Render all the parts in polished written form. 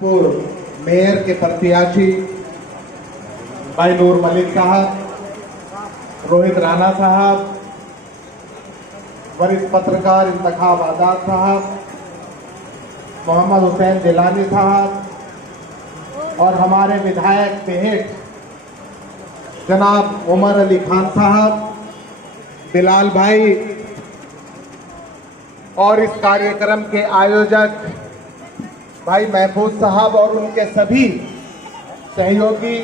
पूर्व मेयर के प्रत्याशी भाई नूर मलिक साहब, रोहित राणा साहब, वरिष्ठ पत्रकार इंतखाब आजाद साहब, मोहम्मद हुसैन जिलानी साहब और हमारे विधायक मेहट जनाब उमर अली खान साहब, बिलाल भाई और इस कार्यक्रम के आयोजक भाई महफूज साहब और उनके सभी सहयोगी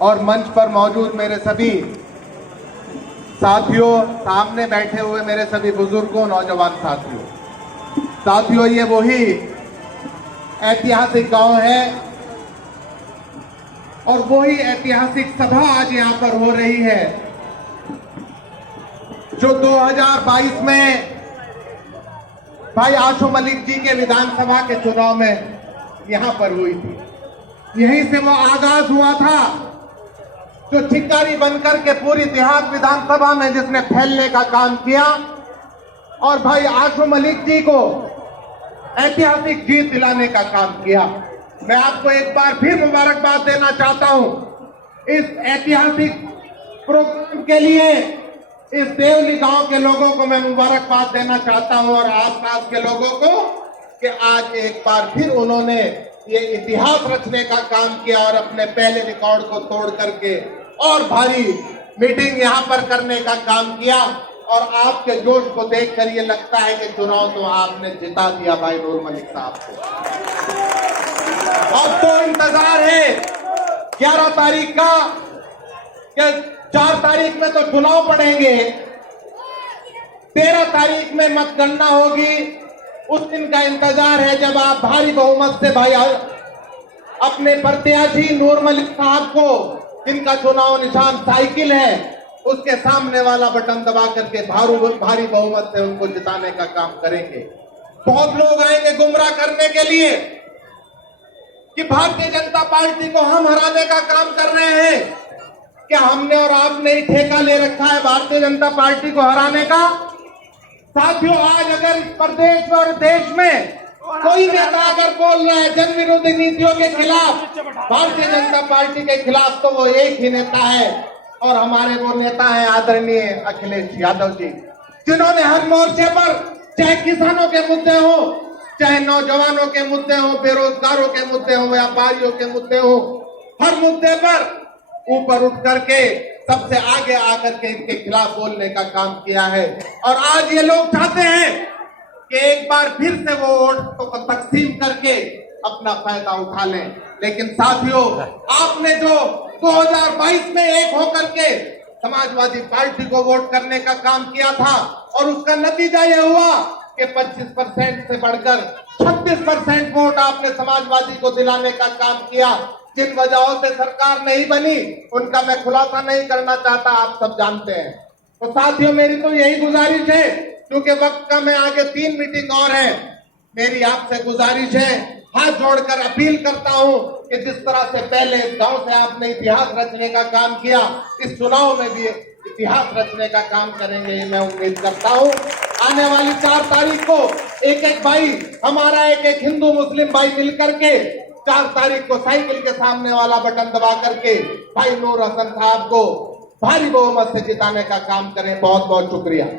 और मंच पर मौजूद मेरे सभी साथियों, सामने बैठे हुए मेरे सभी बुजुर्गों, नौजवान साथियों, ये वही ऐतिहासिक गांव है और वही ऐतिहासिक सभा आज यहां पर हो रही है जो 2022 में भाई आशु मलिक जी के विधानसभा के चुनाव में यहां पर हुई थी। यहीं से वो आगाज हुआ था जो चिंगारी बनकर के पूरी देहात विधानसभा में जिसने फैलने का काम किया और भाई आशु मलिक जी को ऐतिहासिक जीत दिलाने का काम किया। मैं आपको एक बार फिर मुबारकबाद देना चाहता हूं इस ऐतिहासिक प्रोग्राम के लिए। इस देवली गांव के लोगों को मैं मुबारकबाद देना चाहता हूं और आसपास के लोगों को कि आज एक बार फिर उन्होंने ये इतिहास रचने का काम किया और अपने पहले रिकॉर्ड को तोड़ करके और भारी मीटिंग यहां पर करने का काम किया। और आपके जोश को देखकर ये लगता है कि चुनाव तो आपने जिता दिया भाई नूर मलिक साहब को। अब तो इंतजार है 11 तारीख का, 4 तारीख में तो चुनाव पड़ेंगे, 13 तारीख में मतगणना होगी। उस दिन का इंतजार है जब आप भारी बहुमत से भाई अपने प्रत्याशी नूर मलिक साहब को, जिनका चुनाव निशान साइकिल है, उसके सामने वाला बटन दबा करके भारी बहुमत से उनको जिताने का काम करेंगे। बहुत लोग आएंगे गुमराह करने के लिए कि भारतीय जनता पार्टी को हम हराने का काम कर रहे हैं। क्या हमने और आपने ही ठेका ले रखा है भारतीय जनता पार्टी को हराने का? साथियों, आज अगर प्रदेश और देश में कोई नेता अगर बोल रहा है जन विरोधी नीतियों के खिलाफ, भारतीय जनता पार्टी के खिलाफ, तो वो एक ही नेता है और हमारे वो नेता है आदरणीय अखिलेश यादव जी, जिन्होंने हर मोर्चे पर, चाहे किसानों के मुद्दे हो, चाहे नौजवानों के मुद्दे हो, बेरोजगारों के मुद्दे हो, व्यापारियों के मुद्दे हो, हर मुद्दे पर ऊपर उठ करके सबसे आगे आकर के इनके खिलाफ बोलने का काम किया है। और आज ये लोग चाहते हैं कि एक बार फिर से वो वोट को तकसीम करके अपना फायदा उठा लें। लेकिन साथियों, आपने जो 2022 में एक होकर के समाजवादी पार्टी को वोट करने का काम किया था और उसका नतीजा ये हुआ कि 25% से बढ़कर 36% वोट आपने समाजवादी को दिलाने का काम किया। जिन वजहों से सरकार नहीं बनी उनका मैं खुलासा नहीं करना चाहता, आप सब जानते हैं। तो साथियों, मेरी तो यही गुजारिश है, क्योंकि वक्त का मैं आगे 3 मीटिंग और है, मेरी आपसे गुजारिश है, हाथ जोड़कर अपील करता हूं कि जिस तरह से पहले इस गांव से आपने इतिहास रचने का काम किया, इस चुनाव में भी इतिहास रचने का काम करेंगे, ये मैं उम्मीद करता हूं। आने वाली 4 तारीख को एक भाई, हमारा एक हिंदू मुस्लिम भाई मिलकर के 4 तारीख को साइकिल के सामने वाला बटन दबा करके भाई नूर हसन साहब को भारी बहुमत से जिताने का काम करें। बहुत बहुत शुक्रिया।